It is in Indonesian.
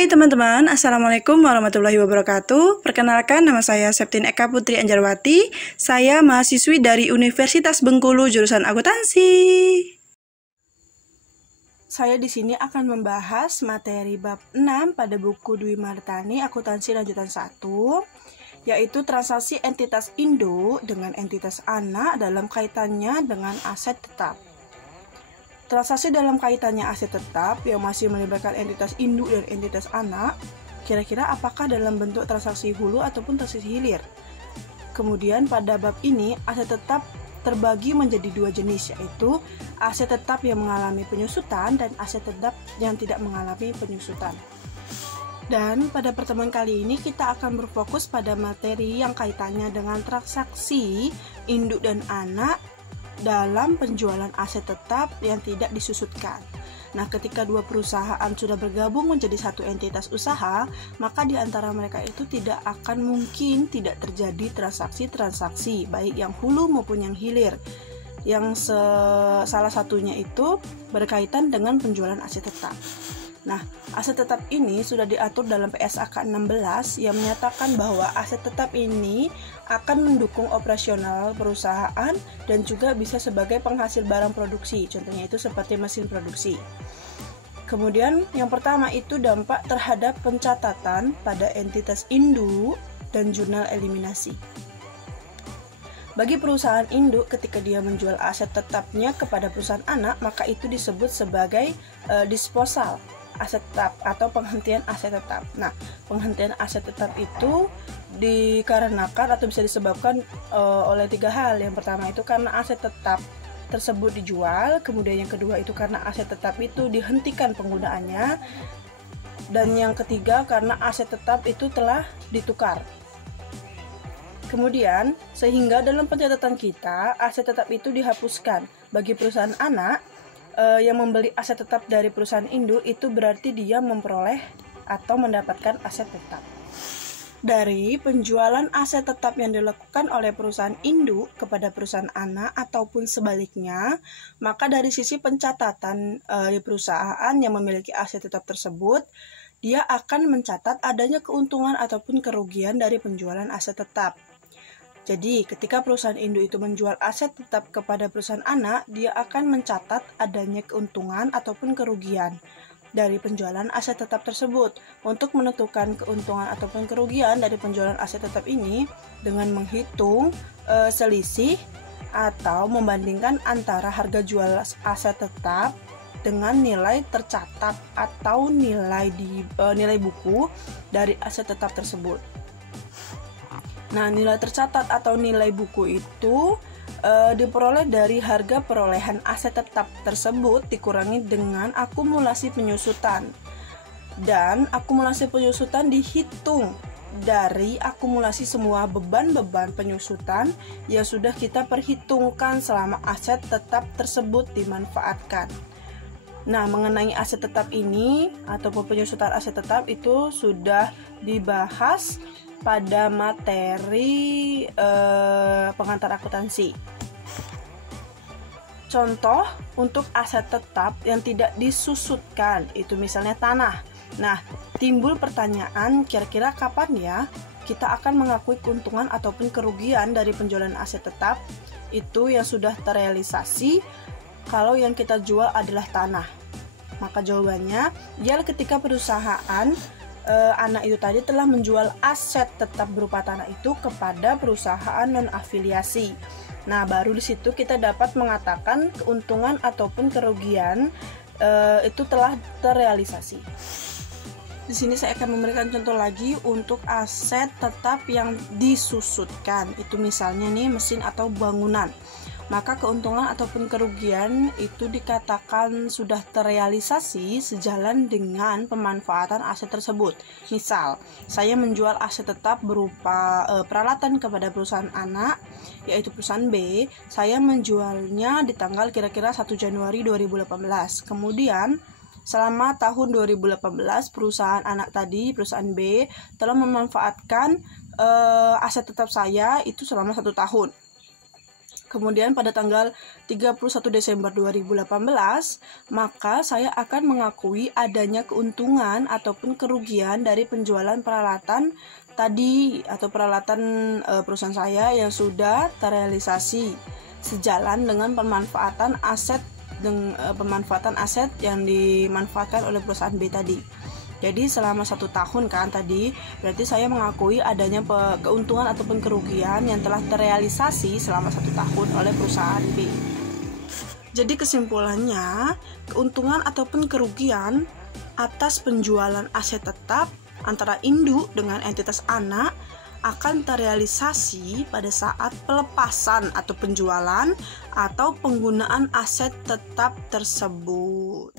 Hai teman-teman, Assalamualaikum warahmatullahi wabarakatuh. Perkenalkan, nama saya Septin Eka Putri Anjarwati. Saya mahasiswi dari Universitas Bengkulu jurusan akuntansi. Saya di sini akan membahas materi bab 6 pada buku Dwi Martani Akuntansi Lanjutan 1, yaitu transaksi entitas induk dengan entitas anak dalam kaitannya dengan aset tetap. Transaksi dalam kaitannya aset tetap yang masih melibatkan entitas induk dan entitas anak, kira-kira apakah dalam bentuk transaksi hulu ataupun transaksi hilir? Kemudian pada bab ini, aset tetap terbagi menjadi dua jenis, yaitu aset tetap yang mengalami penyusutan dan aset tetap yang tidak mengalami penyusutan. Dan pada pertemuan kali ini kita akan berfokus pada materi yang kaitannya dengan transaksi induk dan anak dalam penjualan aset tetap yang tidak disusutkan. Nah, ketika dua perusahaan sudah bergabung menjadi satu entitas usaha, maka di antara mereka itu tidak akan mungkin tidak terjadi transaksi-transaksi, baik yang hulu maupun yang hilir. Yang salah satunya itu berkaitan dengan penjualan aset tetap. Nah, aset tetap ini sudah diatur dalam PSAK 16 yang menyatakan bahwa aset tetap ini akan mendukung operasional perusahaan dan juga bisa sebagai penghasil barang produksi, contohnya itu seperti mesin produksi. Kemudian yang pertama itu dampak terhadap pencatatan pada entitas induk dan jurnal eliminasi. Bagi perusahaan induk, ketika dia menjual aset tetapnya kepada perusahaan anak, maka itu disebut sebagai disposal aset tetap atau penghentian aset tetap. Nah, penghentian aset tetap itu dikarenakan atau bisa disebabkan oleh tiga hal. Yang pertama itu karena aset tetap tersebut dijual, kemudian yang kedua itu karena aset tetap itu dihentikan penggunaannya, dan yang ketiga karena aset tetap itu telah ditukar. Kemudian, sehingga dalam pencatatan kita, aset tetap itu dihapuskan. Bagi perusahaan anak yang membeli aset tetap dari perusahaan induk, itu berarti dia memperoleh atau mendapatkan aset tetap. Dari penjualan aset tetap yang dilakukan oleh perusahaan induk kepada perusahaan anak ataupun sebaliknya, maka dari sisi pencatatan di perusahaan yang memiliki aset tetap tersebut, dia akan mencatat adanya keuntungan ataupun kerugian dari penjualan aset tetap. Jadi, ketika perusahaan induk itu menjual aset tetap kepada perusahaan anak, dia akan mencatat adanya keuntungan ataupun kerugian dari penjualan aset tetap tersebut. Untuk menentukan keuntungan ataupun kerugian dari penjualan aset tetap ini dengan menghitung selisih atau membandingkan antara harga jual aset tetap dengan nilai tercatat atau nilai buku dari aset tetap tersebut. Nah, nilai tercatat atau nilai buku itu diperoleh dari harga perolehan aset tetap tersebut dikurangi dengan akumulasi penyusutan. Dan akumulasi penyusutan dihitung dari akumulasi semua beban-beban penyusutan yang sudah kita perhitungkan selama aset tetap tersebut dimanfaatkan. Nah, mengenai aset tetap ini ataupun penyusutan aset tetap itu sudah dibahas pada materi pengantar akuntansi. Contoh untuk aset tetap yang tidak disusutkan itu misalnya tanah. Nah, timbul pertanyaan, kira-kira kapan ya kita akan mengakui keuntungan ataupun kerugian dari penjualan aset tetap itu yang sudah terrealisasi kalau yang kita jual adalah tanah? Maka jawabannya ialah ketika perusahaan anak itu tadi telah menjual aset tetap berupa tanah itu kepada perusahaan non-afiliasi. Nah, baru di situ kita dapat mengatakan keuntungan ataupun kerugian itu telah terrealisasi. Di sini saya akan memberikan contoh lagi untuk aset tetap yang disusutkan. Itu misalnya nih mesin atau bangunan. Maka keuntungan ataupun kerugian itu dikatakan sudah terrealisasi sejalan dengan pemanfaatan aset tersebut. Misal, saya menjual aset tetap berupa peralatan kepada perusahaan anak, yaitu perusahaan B. Saya menjualnya di tanggal kira-kira 1 Januari 2018. Kemudian, selama tahun 2018, perusahaan anak tadi, perusahaan B, telah memanfaatkan aset tetap saya itu selama 1 tahun. kemudian pada tanggal 31 Desember 2018, maka saya akan mengakui adanya keuntungan ataupun kerugian dari penjualan peralatan tadi atau peralatan perusahaan saya yang sudah terrealisasi sejalan dengan pemanfaatan aset yang dimanfaatkan oleh perusahaan B tadi. Jadi selama 1 tahun kan tadi, berarti saya mengakui adanya keuntungan ataupun kerugian yang telah terrealisasi selama 1 tahun oleh perusahaan B. Jadi kesimpulannya, keuntungan ataupun kerugian atas penjualan aset tetap antara induk dengan entitas anak akan terrealisasi pada saat pelepasan atau penjualan atau penggunaan aset tetap tersebut.